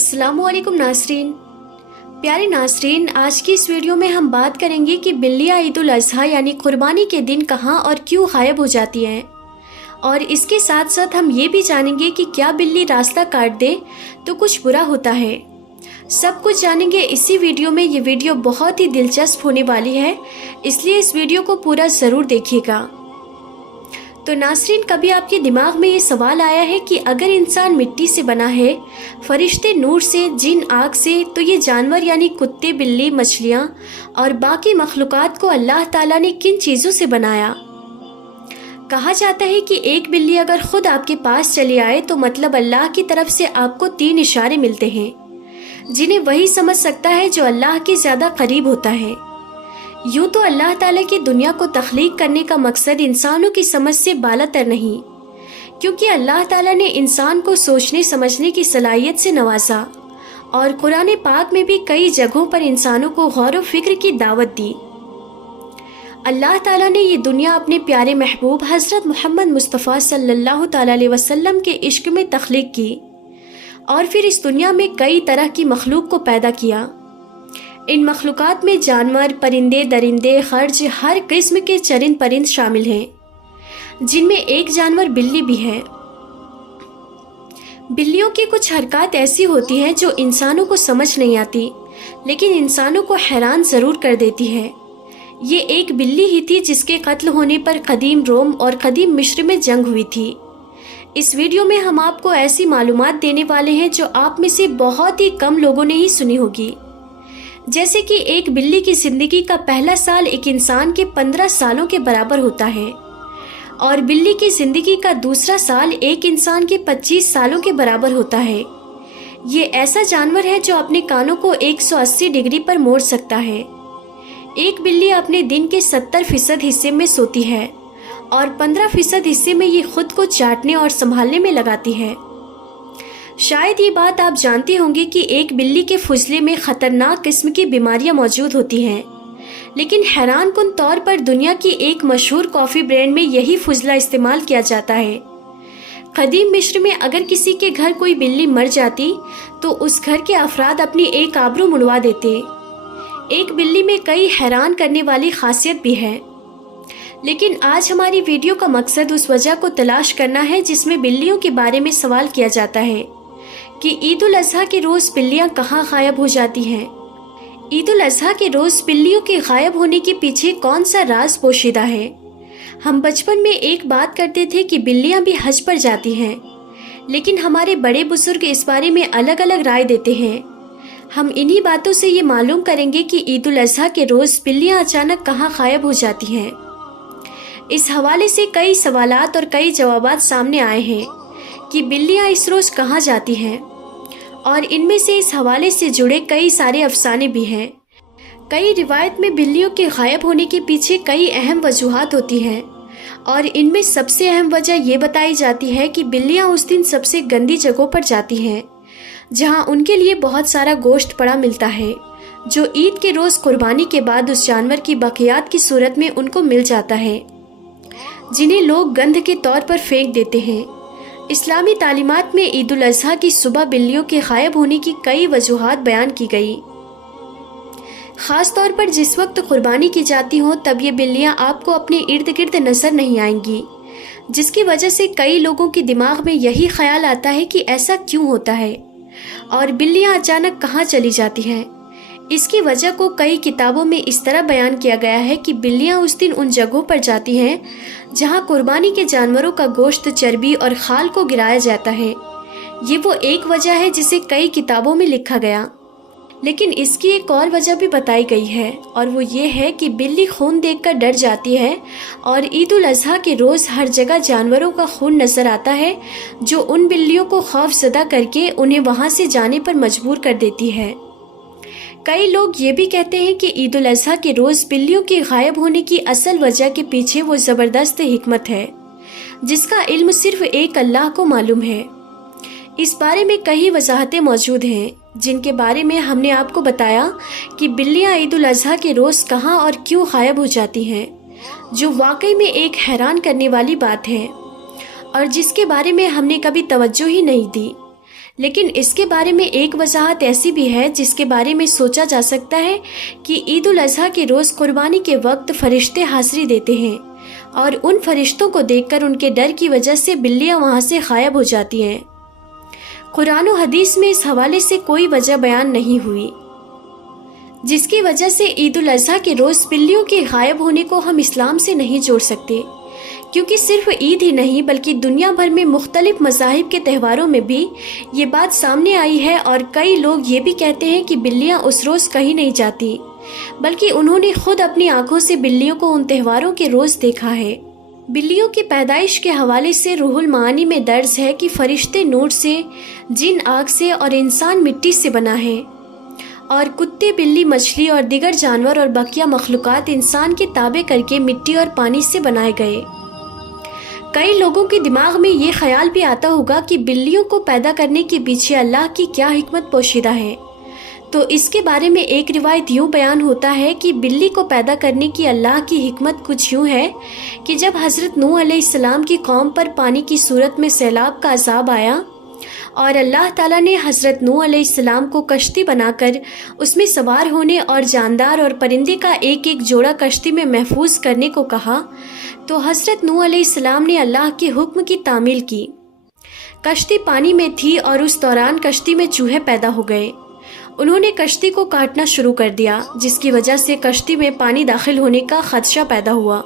अस्सलामु अलैकुम नाज़रीन। प्यारे नाज़रीन, आज की इस वीडियो में हम बात करेंगे कि बिल्लियाँ ईद उल अज़हा यानी कुर्बानी के दिन कहाँ और क्यों गायब हो जाती हैं, और इसके साथ साथ हम ये भी जानेंगे कि क्या बिल्ली रास्ता काट दे तो कुछ बुरा होता है। सब कुछ जानेंगे इसी वीडियो में। ये वीडियो बहुत ही दिलचस्प होने वाली है, इसलिए इस वीडियो को पूरा ज़रूर देखिएगा। तो नाज़रीन, कभी आपके दिमाग में ये सवाल आया है कि अगर इंसान मिट्टी से बना है, फरिश्ते नूर से, जिन आग से, तो ये जानवर यानी कुत्ते, बिल्ली, मछलियाँ और बाकी मखलूक़ात को अल्लाह ताला ने किन चीज़ों से बनाया? कहा जाता है कि एक बिल्ली अगर खुद आपके पास चली आए तो मतलब अल्लाह की तरफ से आपको 3 इशारे मिलते हैं, जिन्हें वही समझ सकता है जो अल्लाह के ज़्यादा करीब होता है। यूँ तो अल्लाह ताला की दुनिया को तख्लीक करने का मकसद इंसानों की समझ से बालातर नहीं, क्योंकि अल्लाह ताला ने इंसान को सोचने समझने की सलाहियत से नवाजा और कुरान पाक में भी कई जगहों पर इंसानों को गौर व फिक्र की दावत दी। अल्लाह ताला ने ये दुनिया अपने प्यारे महबूब हज़रत मोहम्मद मुस्तफ़ा सल्लल्लाहु अलैहि वसल्लम के इश्क में तख्लीक की और फिर इस दुनिया में कई तरह की मखलूक को पैदा किया। इन मखलूक़ात में जानवर, परिंदे, दरिंदे, खर्ज, हर किस्म के चरिंद परिंद शामिल हैं, जिनमें एक जानवर बिल्ली भी है। बिल्लियों की कुछ हरकत ऐसी होती हैं जो इंसानों को समझ नहीं आती, लेकिन इंसानों को हैरान ज़रूर कर देती है। ये एक बिल्ली ही थी जिसके कत्ल होने पर कदीम रोम और कदीम मिस्र में जंग हुई थी। इस वीडियो में हम आपको ऐसी मालूमात देने वाले हैं जो आप में से बहुत ही कम लोगों ने ही सुनी होगी, जैसे कि एक बिल्ली की ज़िंदगी का पहला साल एक इंसान के 15 सालों के बराबर होता है और बिल्ली की ज़िंदगी का दूसरा साल एक इंसान के 25 सालों के बराबर होता है। ये ऐसा जानवर है जो अपने कानों को 180 डिग्री पर मोड़ सकता है। एक बिल्ली अपने दिन के 70% हिस्से में सोती है और 15% हिस्से में ये खुद को चाटने और संभालने में लगाती है। शायद ये बात आप जानते होंगे कि एक बिल्ली के फुजले में ख़तरनाक किस्म की बीमारियां मौजूद होती हैं, लेकिन हैरान कुन तौर पर दुनिया की एक मशहूर कॉफ़ी ब्रांड में यही फुजला इस्तेमाल किया जाता है। कदीम मिस्र में अगर किसी के घर कोई बिल्ली मर जाती तो उस घर के अफराद अपनी एक आबरू मुड़वा देते। एक बिल्ली में कई हैरान करने वाली खासियत भी है, लेकिन आज हमारी वीडियो का मकसद उस वजह को तलाश करना है जिसमें बिल्लियों के बारे में सवाल किया जाता है कि ईद उल अज़हा के रोज़ बिल्लियाँ कहाँ गायब हो जाती हैं। ईद उल अज़हा के रोज़ बिल्लियों के गायब होने के पीछे कौन सा राज पोशीदा है? हम बचपन में एक बात करते थे कि बिल्लियाँ भी हज पर जाती हैं, लेकिन हमारे बड़े बुजुर्ग इस बारे में अलग अलग राय देते हैं। हम इन्हीं बातों से ये मालूम करेंगे कि ईद उल अज़हा के रोज़ बिल्लियाँ अचानक कहाँ गायब हो जाती हैं। इस हवाले से कई सवालात और कई जवाबात सामने आए हैं कि बिल्लियाँ इस रोज़ कहाँ जाती हैं, और इनमें से इस हवाले से जुड़े कई सारे अफसाने भी हैं। कई रिवायत में बिल्लियों के गायब होने के पीछे कई अहम वजूहात होती हैं, और इनमें सबसे अहम वजह ये बताई जाती है कि बिल्लियाँ उस दिन सबसे गंदी जगहों पर जाती हैं, जहाँ उनके लिए बहुत सारा गोश्त पड़ा मिलता है, जो ईद के रोज़ कुर्बानी के बाद उस जानवर की बकियात की सूरत में उनको मिल जाता है, जिन्हें लोग गंध के तौर पर फेंक देते हैं। इस्लामी तालीमात में ईद उल अज़हा की सुबह बिल्लियों के गायब होने की कई वजूहात बयान की गई। ख़ास तौर पर जिस वक्त कुर्बानी की जाती हो तब ये बिल्लियाँ आपको अपने इर्द गिर्द नज़र नहीं आएंगी, जिसकी वजह से कई लोगों के दिमाग में यही ख्याल आता है कि ऐसा क्यों होता है और बिल्लियाँ अचानक कहाँ चली जाती हैं। इसकी वजह को कई किताबों में इस तरह बयान किया गया है कि बिल्लियाँ उस दिन उन जगहों पर जाती हैं जहाँ कुर्बानी के जानवरों का गोश्त, चर्बी और खाल को गिराया जाता है। ये वो एक वजह है जिसे कई किताबों में लिखा गया, लेकिन इसकी एक और वजह भी बताई गई है, और वो ये है कि बिल्ली खून देखकर डर जाती है और ईद उल अज़हा के रोज़ हर जगह जानवरों का खून नज़र आता है, जो उन बिल्लियों को खौफज़दा करके उन्हें वहाँ से जाने पर मजबूर कर देती है। कई लोग ये भी कहते हैं कि ईद उल अज़हा के रोज़ बिल्लियों के गायब होने की असल वजह के पीछे वो ज़बरदस्त हिकमत है, जिसका इल्म सिर्फ एक अल्लाह को मालूम है। इस बारे में कई वजाहतें मौजूद हैं, जिनके बारे में हमने आपको बताया कि बिल्लियाँ ईद उल अज़हा के रोज़ कहाँ और क्यों गायब हो जाती हैं, जो वाकई में एक हैरान करने वाली बात है और जिसके बारे में हमने कभी तवज्जो ही नहीं दी। لیکن اس کے بارے میں ایک وضاحت ایسی بھی ہے جس کے بارے میں سوچا جا سکتا ہے کہ عید الاضحیٰ کے روز قربانی کے وقت فرشتے حاضری دیتے ہیں اور ان فرشتوں کو دیکھ کر ان کے ڈر کی وجہ سے بلیاں وہاں سے غائب ہو جاتی ہیں۔ قرآن و حدیث میں اس حوالے سے کوئی وجہ بیان نہیں ہوئی جس کی وجہ سے عید الاضحیٰ کے روز بلیوں کے غائب ہونے کو ہم اسلام سے نہیں جوڑ سکتے، کیونکہ صرف عید ہی نہیں بلکہ دنیا بھر میں مختلف مذاہب کے تہواروں میں بھی یہ بات سامنے آئی ہے، اور کئی لوگ یہ بھی کہتے ہیں کہ بلیاں اس روز کہیں نہیں جاتی بلکہ انہوں نے خود اپنی آنکھوں سے بلیوں کو ان تہواروں کے روز دیکھا ہے۔ بلیوں کی پیدائش کے حوالے سے روح المعانی میں درج ہے کہ فرشتے نور سے، جن آگ سے اور انسان مٹی سے بنا ہے، اور کتے، بلی، مچھلی اور دیگر جانور اور بقیہ مخلوقات انسان کے تابع کر کے مٹی اور پانی سے بنائے گئے۔ کئی لوگوں کے دماغ میں یہ خیال بھی آتا ہوگا کہ بلیوں کو پیدا کرنے کے پیچھے اللہ کی کیا حکمت پوشیدہ ہے، تو اس کے بارے میں ایک روایت یوں بیان ہوتا ہے کہ بلی کو پیدا کرنے کی اللہ کی حکمت کچھ یوں ہے کہ جب حضرت نوح علیہ السلام کی قوم پر پانی کی صورت میں سیلاب کا عذاب آیا اور اللہ تعالیٰ نے حضرت نوح علیہ السلام کو کشتی بنا کر اس میں سوار ہونے اور جاندار اور پرندے کا ایک ایک جوڑا کشتی میں محفوظ کرنے کو کہا، تو حضرت نوح علیہ السلام نے اللہ کے حکم کی تعمیل کی۔ کشتی پانی میں تھی اور اس دوران کشتی میں چوہے پیدا ہو گئے۔ انہوں نے کشتی کو کاٹنا شروع کر دیا، جس کی وجہ سے کشتی میں پانی داخل ہونے کا خدشہ پیدا ہوا۔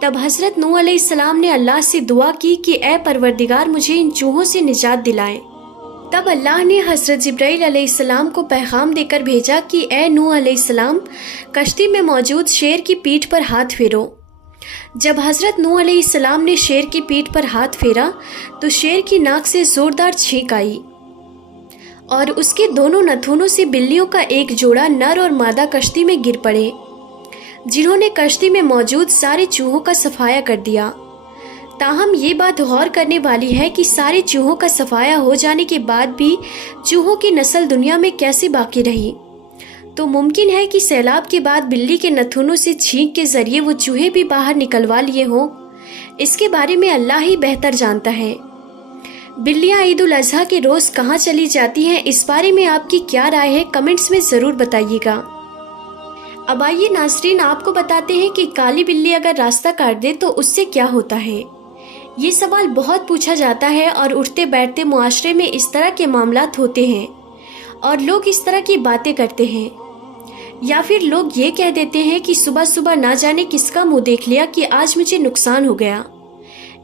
تب حضرت نوح علیہ السلام نے اللہ سے دعا کی کہ اے پروردگار مجھے ان چوہوں سے نجات دلائے۔ تب اللہ نے حضرت جبرائیل علیہ السلام کو پیغام دے کر بھیجا کہ اے نوح علیہ السلام، کشتی میں موجود شیر کی پیٹھ پر ہاتھ پھیرو۔ جب حضرت نوح علیہ السلام نے شیر کی پیٹھ پر ہاتھ پھیرا تو شیر کی ناک سے زوردار چھینک آئی اور اس کے دونوں نتھنوں سے بلیوں کا ایک جوڑا نر اور مادہ کشتی میں گر پڑے، جنہوں نے کشتی میں موجود سارے چوہوں کا صفایا کر دیا۔ تاہم یہ بات غور کرنے والی ہے کہ سارے چوہوں کا صفایا ہو جانے کے بعد بھی چوہوں کی نسل دنیا میں کیسے باقی رہی؟ تو ممکن ہے کہ سیلاب کے بعد بلی کے نتھنوں سے چھینک کے ذریعے وہ چوہے بھی باہر نکلوا لیے ہوں۔ اس کے بارے میں اللہ ہی بہتر جانتا ہے۔ بلیاں عید الاضحیٰ کے روز کہاں چلی جاتی ہیں، اس بارے میں آپ کی کیا رائے ہے، کمنٹس میں ضرور بتائیے گا۔ اب آئیے ناظرین، آپ کو بتاتے ہیں کہ کالی بلی اگر راستہ کاٹ دے تو اس سے کیا ہوتا ہے۔ یہ سوال بہت پوچھا جاتا ہے اور اٹھتے بیٹھتے معاشرے میں اس طرح کے معاملات ہوتے ہیں اور لوگ اس طرح کی باتیں کرتے ہیں، یا پھر لوگ یہ کہہ دیتے ہیں کہ صبح صبح نہ جانے کس کا منہ دیکھ لیا کہ آج مجھے نقصان ہو گیا۔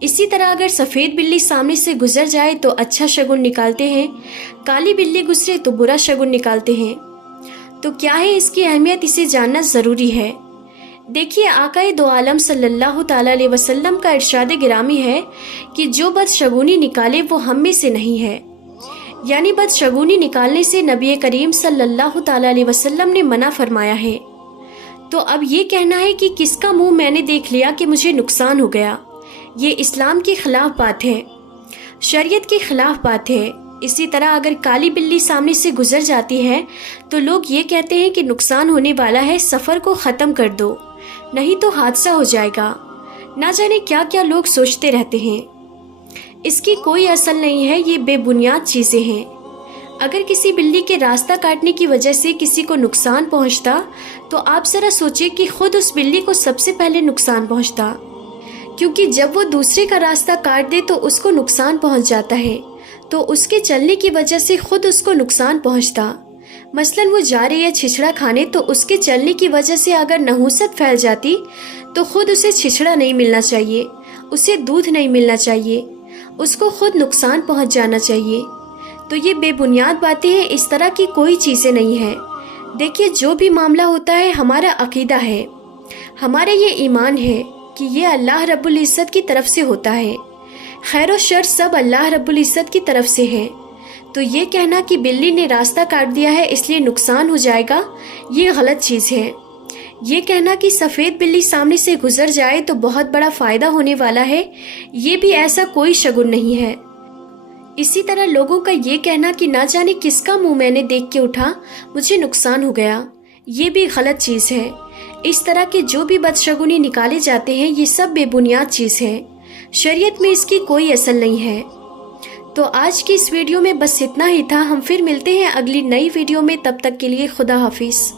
اسی طرح اگر سفید بلی سامنے سے گزر جائے تو اچھا شگن نکالتے ہیں، کالی بلی گزرے تو برا شگن نکالتے ہیں۔ تو کیا ہے اس کی اہمیت، اسے جاننا ضروری ہے۔ دیکھیے، آقائے دو عالم صلی اللہ تعالیٰ علیہ وسلم کا ارشاد گرامی ہے کہ جو بدشگونی نکالے وہ ہم میں سے نہیں ہے، یعنی بدشگونی نکالنے سے نبی کریم صلی اللہ تعالیٰ علیہ وسلم نے منع فرمایا ہے۔ تو اب یہ کہنا ہے کہ کس کا منہ میں نے دیکھ لیا کہ مجھے نقصان ہو گیا، یہ اسلام کے خلاف بات ہے، شریعت کے خلاف بات ہے۔ اسی طرح اگر کالی بلی سامنے سے گزر جاتی ہے تو لوگ یہ کہتے ہیں کہ نقصان ہونے والا ہے، سفر کو ختم کر دو نہیں تو حادثہ ہو جائے گا۔ نہ جانے کیا کیا لوگ سوچتے رہتے ہیں۔ اس کی کوئی اصل نہیں ہے، یہ بے بنیاد چیزیں ہیں۔ اگر کسی بلی کے راستہ کاٹنے کی وجہ سے کسی کو نقصان پہنچتا تو آپ ذرا سوچیں کہ خود اس بلی کو سب سے پہلے نقصان پہنچتا، کیونکہ جب وہ دوسرے کا راستہ کاٹ دے تو اس کو نقصان پہنچ جاتا ہے، تو اس کے چلنے کی وجہ سے خود اس کو نقصان پہنچتا۔ مثلاً وہ جا رہی ہے چھچڑا کھانے، تو اس کے چلنے کی وجہ سے اگر نحوست پھیل جاتی تو خود اسے چھچڑا نہیں ملنا چاہیے، اسے دودھ نہیں ملنا چاہیے، اس کو خود نقصان پہنچ جانا چاہیے۔ تو یہ بے بنیاد باتیں ہیں، اس طرح کی کوئی چیزیں نہیں ہیں۔ دیکھیے، جو بھی معاملہ ہوتا ہے ہمارا عقیدہ ہے، ہمارا یہ ایمان ہے کہ یہ اللہ رب العزت کی طرف سے ہوتا ہے، خیر و شر سب اللہ رب العزت کی طرف سے ہے۔ تو یہ کہنا کہ بلی نے راستہ کاٹ دیا ہے اس لیے نقصان ہو جائے گا، یہ غلط چیز ہے۔ یہ کہنا کہ سفید بلی سامنے سے گزر جائے تو بہت بڑا فائدہ ہونے والا ہے، یہ بھی ایسا کوئی شگن نہیں ہے۔ اسی طرح لوگوں کا یہ کہنا کہ نہ جانے کس کا منہ میں نے دیکھ کے اٹھا، مجھے نقصان ہو گیا، یہ بھی غلط چیز ہے۔ اس طرح کے جو بھی بدشگونی نکالے جاتے ہیں یہ سب بے بنیاد چیز ہے، شریعت میں اس کی کوئی اصل نہیں ہے۔ تو آج کی اس ویڈیو میں بس اتنا ہی تھا. ہم پھر ملتے ہیں اگلی نئی ویڈیو میں. تب تک کے لیے خدا حافظ.